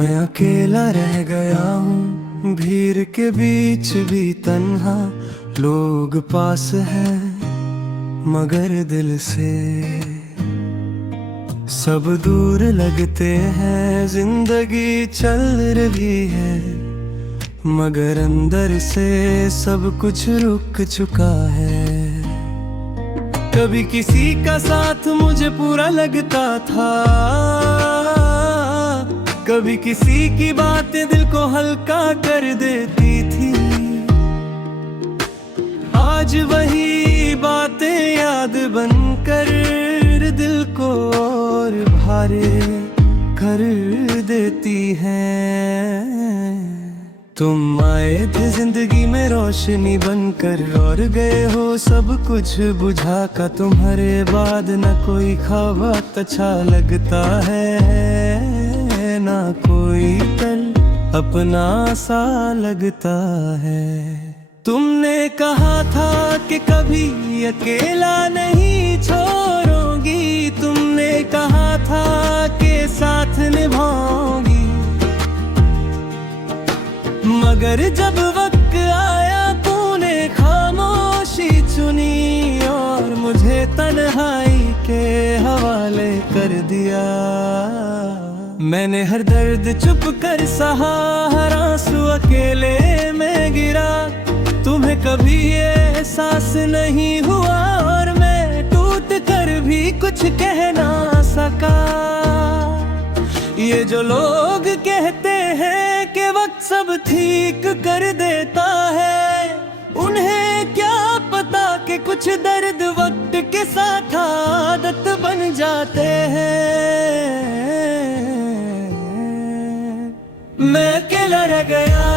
मैं अकेला रह गया हूँ भीड़ के बीच भी तन्हा, लोग पास हैं मगर दिल से सब दूर लगते हैं। जिंदगी चल रही है मगर अंदर से सब कुछ रुक चुका है। कभी किसी का साथ मुझे पूरा लगता था, कभी किसी की बातें दिल को हल्का कर देती थी। आज वही बातें याद बनकर दिल को और भारे कर देती हैं। तुम आए थे जिंदगी में रोशनी बनकर और गए हो सब कुछ बुझा का। तुम्हारे बाद न कोई ख्वाब अच्छा लगता है, ना कोई कल अपना सा लगता है। तुमने कहा था कि कभी अकेला नहीं छोड़ूंगी, तुमने कहा था कि साथ निभाऊंगी, मगर जब वक्त आया तूने खामोशी चुनी और मुझे तन्हाई के हवाले कर दिया। मैंने हर दर्द चुप कर सहा, हर आंसू अकेले में गिरा। तुम्हें कभी ये एहसास नहीं हुआ और मैं टूट कर भी कुछ कह ना सका। ये जो लोग कहते हैं कि वक्त सब ठीक कर देता है, उन्हें क्या पता कि कुछ दर्द वक्त के साथ आदत बन जाते हैं। मैं अकेला रह गया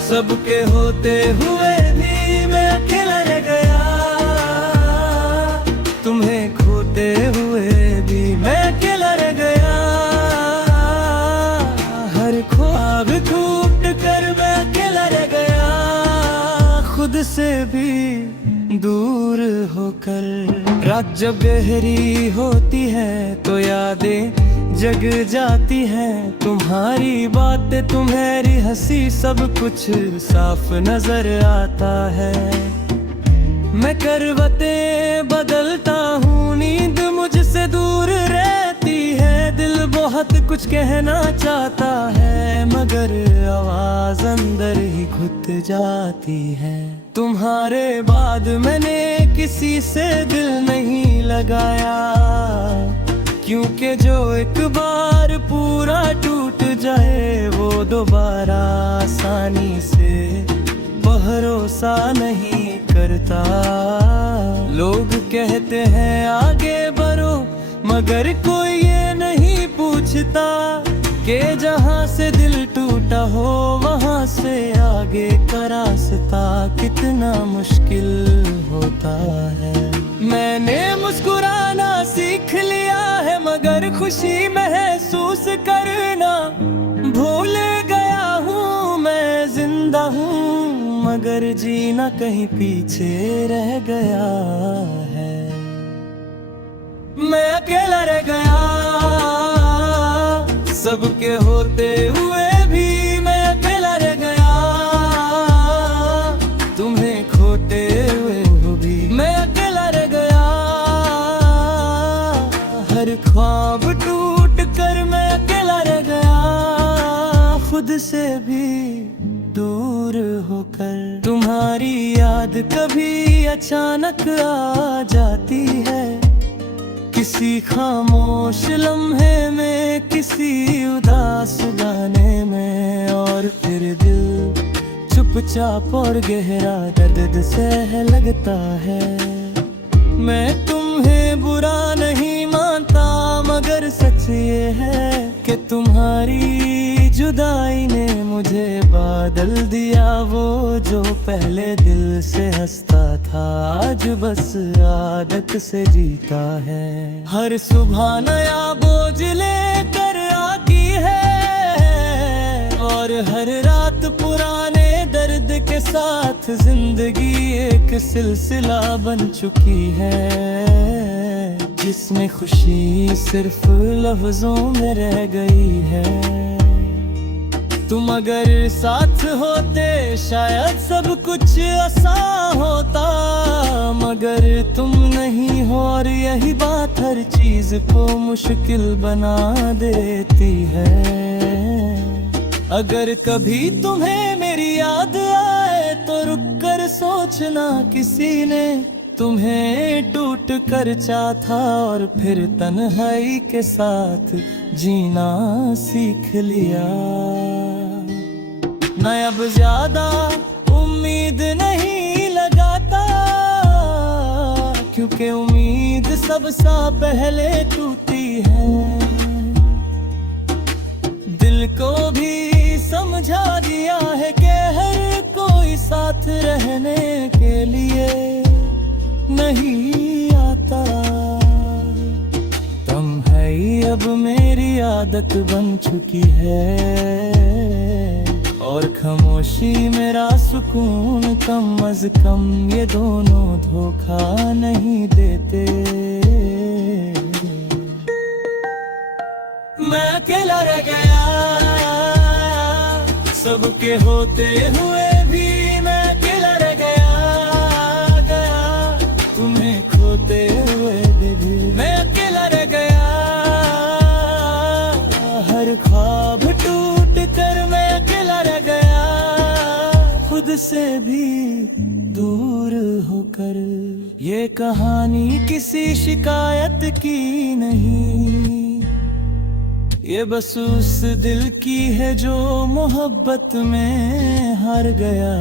सबके होते हुए भी, मैं अकेला रह गया तुम्हें खोते हुए भी, मैं अकेला रह गया। हर ख्वाब टूट कर मैं अकेला रह गया, खुद से भी दूर होकर। रात जब गहरी होती है तो यादें जग जाती है, तुम्हारी बातें तुम्हारी हंसी सब कुछ साफ नजर आता है। मैं करवतें बदलता हूँ, नींद मुझसे दूर रहती है। दिल बहुत कुछ कहना चाहता है मगर आवाज अंदर ही घुट जाती है। तुम्हारे बाद मैंने किसी से दिल नहीं लगाया, क्योंकि जो एक बार पूरा टूट जाए वो दोबारा आसानी से भरोसा नहीं करता। लोग कहते हैं आगे बढ़ो मगर कोई ये नहीं पूछता कि जहाँ से दिल टूटा हो वहाँ से आगे का रास्ता कितना मुश्किल होता है। मैंने मुस्कुराना सीख लिया है मगर खुशी महसूस करना भूल गया हूँ। मैं जिंदा हूँ मगर जीना कहीं पीछे रह गया है। मैं अकेला रह गया सबके होते हुए भी, मैं अकेला रह गया तुम्हें खोते हुए भी, मैं अकेला रह गया। हर ख्वाब टूट कर मैं अकेला रह गया, खुद से भी दूर होकर। तुम्हारी याद कभी अचानक आ जाती है, किसी खामोश लम्हे में, किसी उदास गाने में, और फिर दिल चुपचाप और गहरा दर्द सह लगता है। मैं तुम्हें बुरा नहीं मानता मगर सच ये है कि तुम्हारी जुदाई ने मुझे बादल दिया। वो जो पहले दिल से हंसता था आज बस आदत से जीता है। हर सुबह नया बोझ लेकर आती है और हर रात पुराने दर्द के साथ जिंदगी एक सिलसिला बन चुकी है। जिसमें खुशी सिर्फ लफ्जों में रह गई है। तुम अगर साथ होते शायद सब कुछ आसान होता, मगर तुम नहीं हो और यही बात हर चीज को मुश्किल बना देती है। अगर कभी तुम्हें मेरी याद आए तो रुक कर सोचना, किसी ने तुम्हें टूट कर चाहा और फिर तन्हाई के साथ जीना सीख लिया। मैं अब ज्यादा उम्मीद नहीं लगाता, क्योंकि उम्मीद सबसे पहले टूटी है। दिल को भी समझा दिया है कि हर कोई साथ रहने के लिए नहीं आता। तुम है ही अब मेरी आदत बन चुकी है, और खामोशी मेरा सुकून, कम अज कम ये दोनों धोखा नहीं देते। मैं अकेला रह गया सबके होते हुए भी, मैं अकेला रह गया तुम्हें खोते हुए भी। मैं अकेला रह गया हर ख्वाब टूट कर, मैं अकेला रह गया खुद से भी दूर होकर। ये कहानी किसी शिकायत की नहीं, ये बस उस दिल की है जो मोहब्बत में हार गया।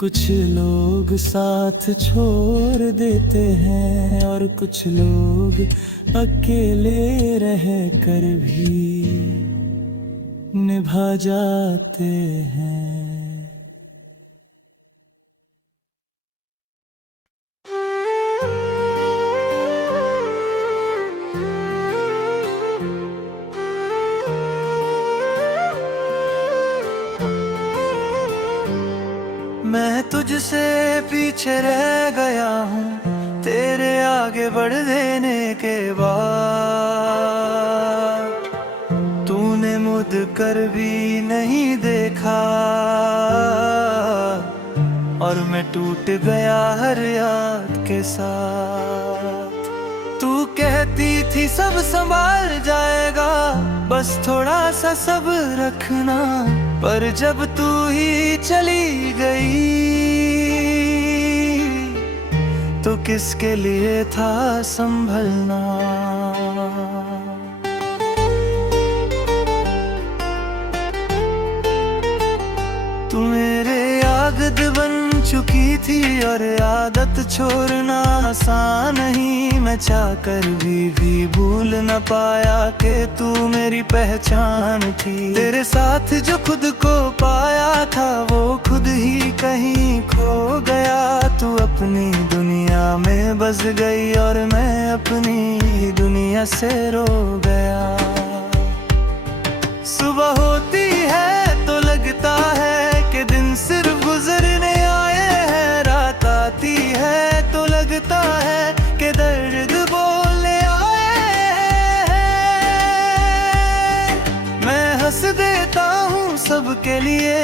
कुछ लोग साथ छोड़ देते हैं और कुछ लोग अकेले रह कर भी निभा जाते हैं। मैं तुझसे पीछे रह गया हूँ तेरे आगे बढ़ देने के बाद, तूने मुद कर भी नहीं देखा और मैं टूट गया हर याद के साथ। तू कहती थी सब संभाल जाएगा, बस थोड़ा सा सब्र रखना, पर जब तू ही चली गई तो किसके लिए था संभलना। तू मेरे आदत बन चुकी थी और आदत छोड़ना आसान नहीं। मैं चाह कर भी भूल न पाया कि तू मेरी पहचान थी। तेरे साथ जो खुद को पाया था वो खुद ही कहीं खो गया। तू अपनी दुनिया में बस गई और मैं अपनी दुनिया से रो गया। सुबह होती है तो लगता है कि दिन सिर्फ गुजरने आए हैं, रात आती है तो लगता है कि दर्द बोलने आए हैं। मैं हंस देता हूँ सबके लिए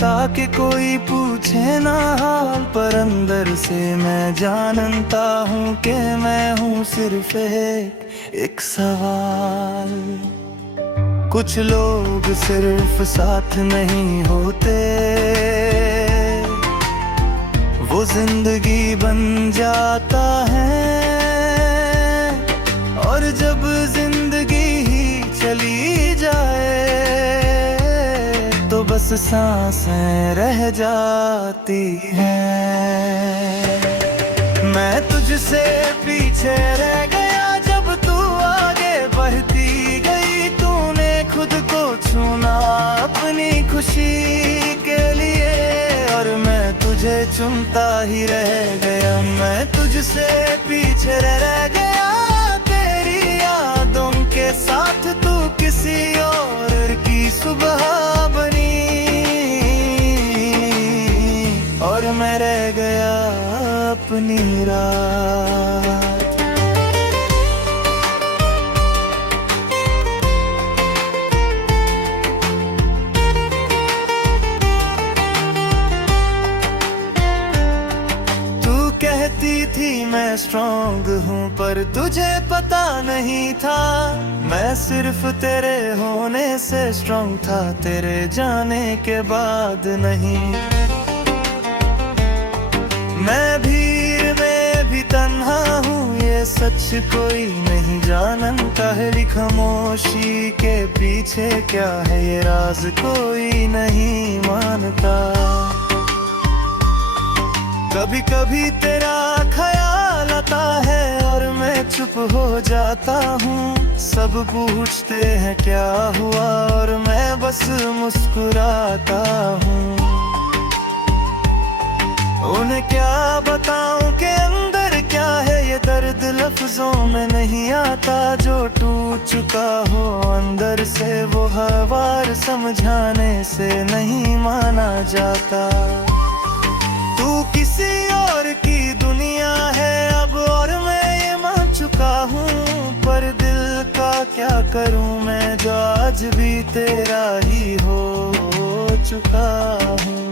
ताकि कोई पूछे ना हाल, पर अंदर से मैं जानता हूँ कि मैं हूँ सिर्फ एक सवाल। कुछ लोग सिर्फ साथ नहीं होते, वो जिंदगी बन जाता है। और जब जिंदगी ही चली जाए तो बस सांसें रह जाती हैं। मैं तुझसे पीछे रह गया जब तू आगे बढ़ती गई। तूने खुद को चुना अपनी खुशी के लिए और मैं तुझे चुनता ही रह गया। मैं तुझसे पीछे रह गया तेरी यादों के साथ। तू किसी और की सुबह बनी और मैं रह गया अपनी रात। पर तुझे पता नहीं था मैं सिर्फ तेरे होने से स्ट्रॉन्ग था, तेरे जाने के बाद नहीं। मैं भीड़ में भी तन्हा हूँ, ये सच कोई नहीं जानता है। खामोशी के पीछे क्या है ये राज कोई नहीं मानता। कभी कभी तेरा ख्याल आता है और मैं चुप हो जाता हूँ। सब पूछते हैं क्या हुआ और मैं बस मुस्कुराता हूँ। उन्हें क्या बताऊं कि अंदर क्या है ये दर्द लफ्जों में नहीं आता। जो टूट चुका हो अंदर से वो हर बार समझाने से नहीं माना जाता। तू किसी और की दुनिया है अब और मैं ये मान चुका हूँ, पर दिल का क्या करूँ मैं जो आज भी तेरा ही हो चुका हूँ।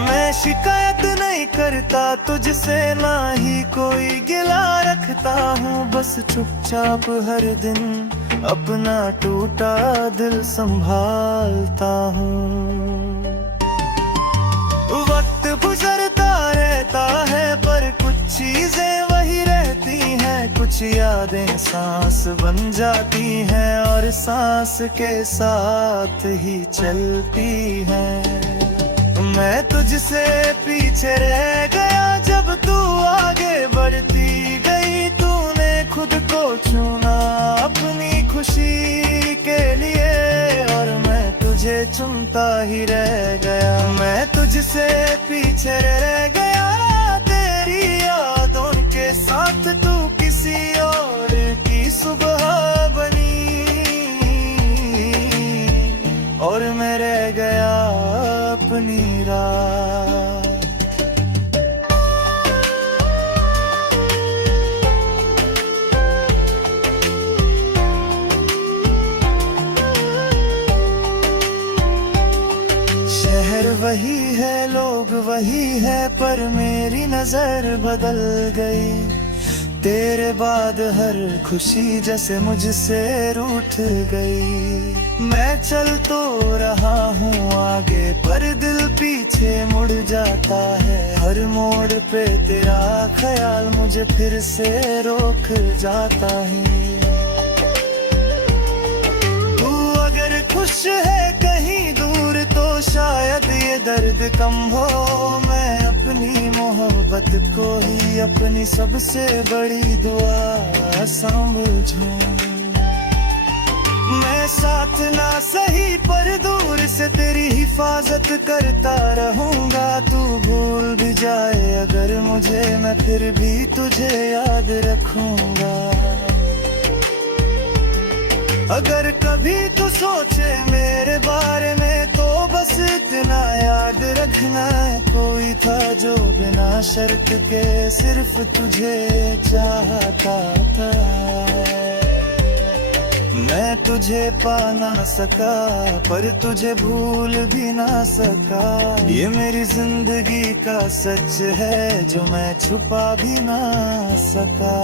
मैं शिकायत नहीं करता तुझसे ना ही कोई गिला रखता हूँ, बस चुपचाप हर दिन अपना टूटा दिल संभालता हूँ। वक्त गुजरता रहता है पर कुछ चीजें वही रहती हैं। कुछ यादें सांस बन जाती हैं और सांस के साथ ही चलती हैं। मैं तुझसे पीछे रह गया जब तू आगे बढ़ती गई। तूने खुद को चुना अपनी खुशी के लिए और मैं तुझे चुनता ही रह गया। मैं तुझसे पीछे रह गया तेरी यादों के साथ। तू किसी और की सुबह बनी और मैं रह गया अपनी रात। शहर वही है लोग वही है पर मेरी नजर बदल गई। तेरे बाद हर खुशी जैसे मुझसे रूठ गई। मैं चल तो रहा हूँ आगे पर दिल पीछे मुड़ जाता है। हर मोड़ पे तेरा ख्याल मुझे फिर से रोक जाता है। तू अगर खुश है कहीं दूर तो शायद ये दर्द कम हो। मैं अपनी मोहब्बत को ही अपनी सबसे बड़ी दुआ समझूं। मैं साथ ना सही पर दूर से तेरी हिफाजत करता रहूंगा। तू भूल भी जाए अगर मुझे मैं फिर भी तुझे याद रखूंगा। अगर कभी तू सोचे मेरे बारे में तो बस इतना याद रखना है। कोई था जो बिना शर्त के सिर्फ तुझे चाहता था। मैं तुझे पा ना सका पर तुझे भूल भी ना सका। ये मेरी जिंदगी का सच है जो मैं छुपा भी ना सका।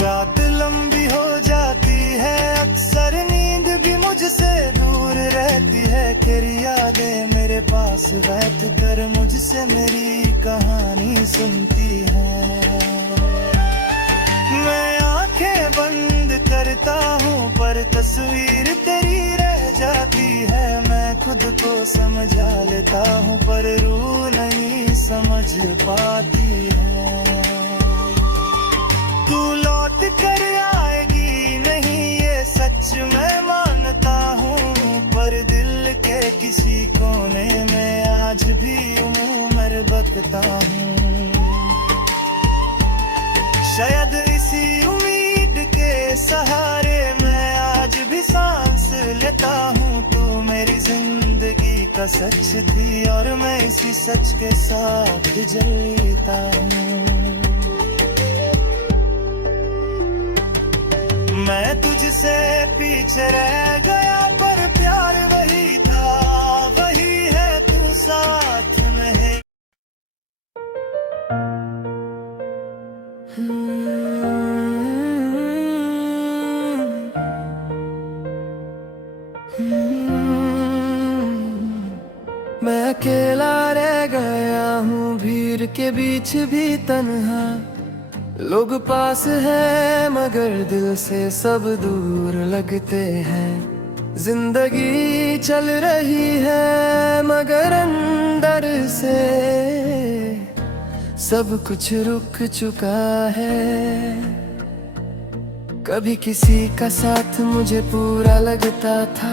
रात लंबी हो जाती है अक्सर नींद भी मुझसे दूर रहती है। तेरी यादें मेरे पास बैठ कर मुझसे मेरी कहानी सुनती है। मैं आंखें बंद करता हूँ पर तस्वीर तेरी रह जाती है। मैं खुद को समझा लेता हूँ पर रूह नहीं समझ पाती है। तू लौट कर आएगी नहीं ये सच मैं मानता हूँ, पर दिल के किसी कोने में आज भी उम्र बकता हूँ। शायद इसी उम्मीद के सहारे मैं आज भी सांस लेता हूँ। तू मेरी जिंदगी का सच थी और मैं इसी सच के साथ जलता हूँ। मैं तुझसे पीछे रह गया पर प्यार वही था वही है तू साथ में है। मैं अकेला रह गया हूँ भीड़ के बीच भी तन्हा। लोग पास है मगर दिल से सब दूर लगते हैं। जिंदगी चल रही है मगर अंदर से सब कुछ रुक चुका है। कभी किसी का साथ मुझे पूरा लगता था,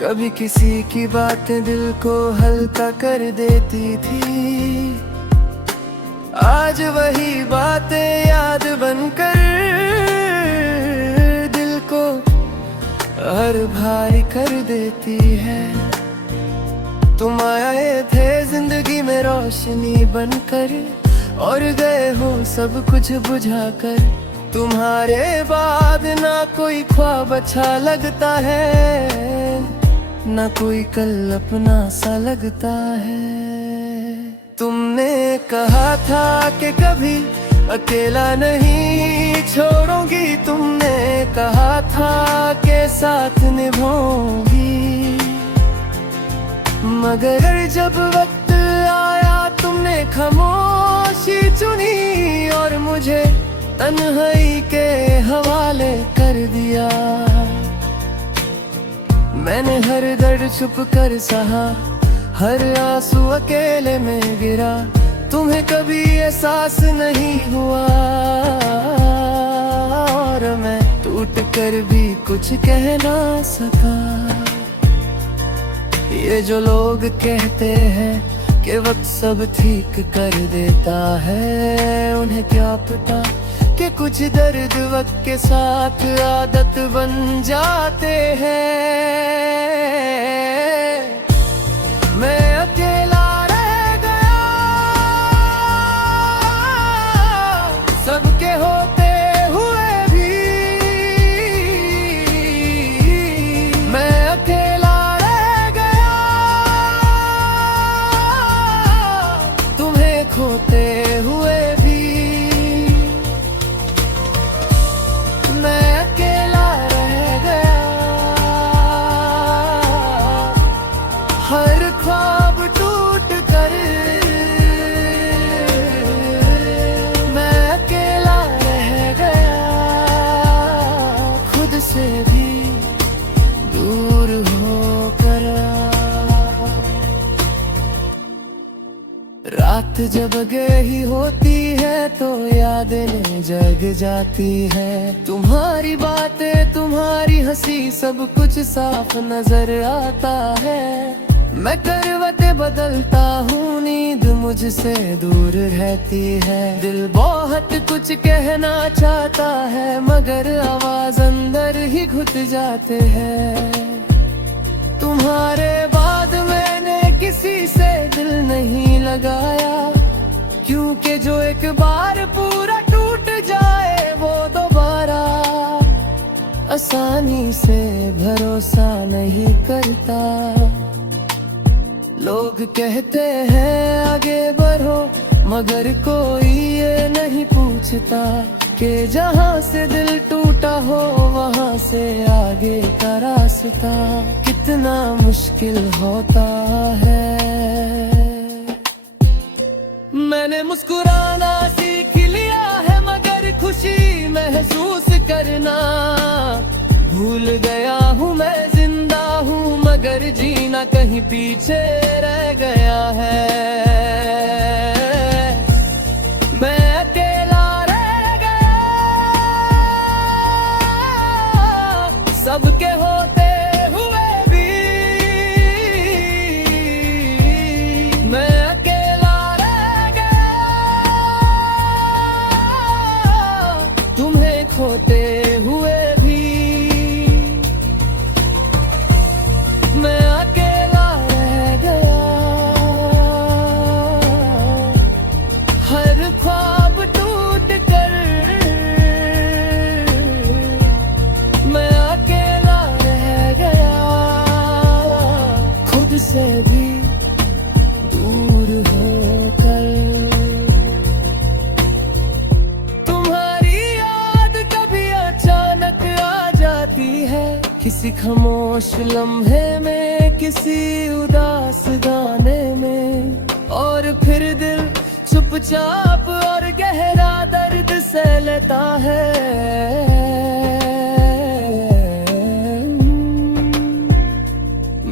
कभी किसी की बातें दिल को हल्का कर देती थी। आज वही बातें याद बनकर दिल को हर भारी कर देती है। तुम आए थे जिंदगी में रोशनी बनकर और गए हो सब कुछ बुझाकर। तुम्हारे बाद ना कोई ख्वाब अच्छा लगता है, ना कोई कल अपना सा लगता है। तुमने कहा था कि कभी अकेला नहीं छोड़ूंगी, तुमने कहा था कि साथ निभाऊंगी। मगर जब वक्त आया तुमने खामोशी चुनी और मुझे तन्हाई के हवाले कर दिया। मैंने हर दर्द छुप कर सहा, हर आंसू अकेले में गिरा। तुम्हें कभी एहसास नहीं हुआ और मैं टूट कर भी कुछ कह ना सका। ये जो लोग कहते हैं कि वक्त सब ठीक कर देता है, उन्हें क्या पता कि कुछ दर्द वक्त के साथ आदत बन जाते हैं। मैं अकेला रह गया सबके होते हुए भी। मैं अकेला रह गया तुम्हें खोते हुए भी। मैं अकेला रह गया हर ख्वाब टूट कर। मैं अकेला रह गया खुद से भी दूर होकर। रात जब गई होती है तो यादें जग जाती है। तुम्हारी बातें तुम्हारी हंसी सब कुछ साफ नजर आता है। मैं करवटें बदलता हूँ, नींद मुझसे दूर रहती है। दिल बहुत कुछ कहना चाहता है मगर आवाज अंदर ही घुट जाते हैं। तुम्हारे बाद मैंने किसी से दिल नहीं लगाया, क्योंकि जो एक बार पूरा टूट जाए वो दोबारा आसानी से भरोसा नहीं करता। लोग कहते हैं आगे बढ़ो मगर कोई ये नहीं पूछता कि जहाँ से दिल टूटा हो वहाँ से आगे का रास्ता कितना मुश्किल होता है। मैंने मुस्कुराना सीख लिया है मगर खुशी महसूस करना भूल गया हूँ। मैं जिंदा हूँ मगर जीना कहीं पीछे रह गया है। मैं अकेला रह गया सबके होते हुए भी। मैं अकेला रह गया तुम्हें खोते हुए भी। मैं अकेला रह गया हर ख्वाब टूट कर। मैं अकेला किसी खामोश लम्हे में, किसी उदास गाने में, और फिर दिल चुपचाप और गहरा दर्द से लेता है।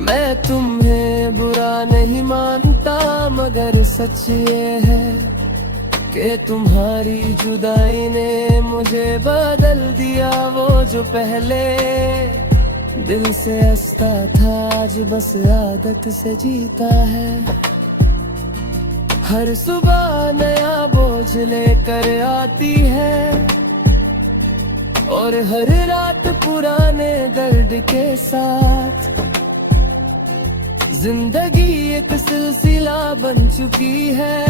मैं तुम्हें बुरा नहीं मानता, मगर सच ये है कि तुम्हारी जुदाई ने मुझे बदल दिया। वो जो पहले दिल से हंसता था, आज बस आदत से जीता है। हर सुबह नया बोझ लेकर आती है, और हर रात पुराने दर्द के साथ। जिंदगी एक सिलसिला बन चुकी है,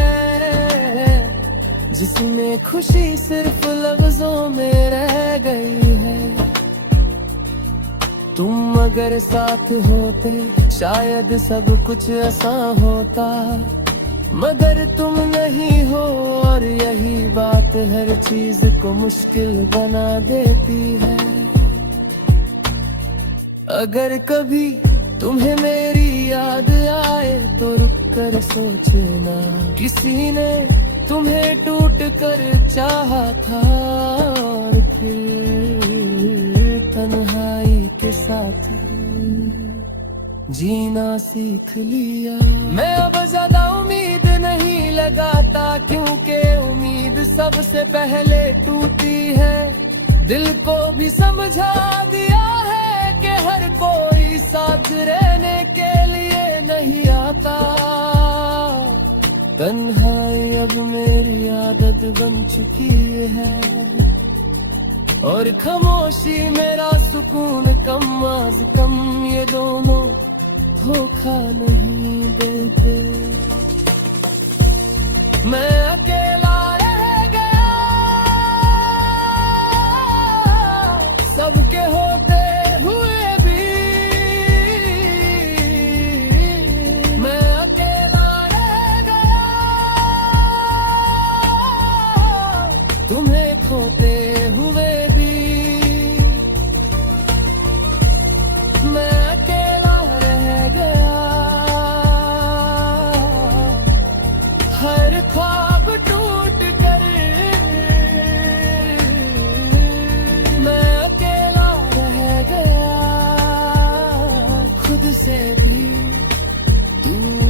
जिसमें खुशी सिर्फ लफ्जों में रह गई है। तुम अगर साथ होते शायद सब कुछ आसान होता, मगर तुम नहीं हो, और यही बात हर चीज को मुश्किल बना देती है। अगर कभी तुम्हें मेरी याद आए तो रुक कर सोचना, किसी ने तुम्हें टूट कर चाहा था, और फिर तन्हाई के साथ जीना सीख लिया। मैं अब ज्यादा उम्मीद नहीं लगाता, क्योंकि उम्मीद सबसे पहले टूटी है। दिल को भी समझा दिया है कि हर कोई साथ रहने के लिए नहीं आता। तन्हाई अब मेरी आदत बन चुकी है, और खामोशी मेरा सुकून। कम आज कम ये दोनों धोखा नहीं देते। मैं अकेला रह गया, सबके होते हुए भी मैं अकेला रह गया। तुम्हें खोते हुए भी मैं अकेला रह गया। हर ख्वाब टूट कर मैं अकेला रह गया, खुद से भी दूर।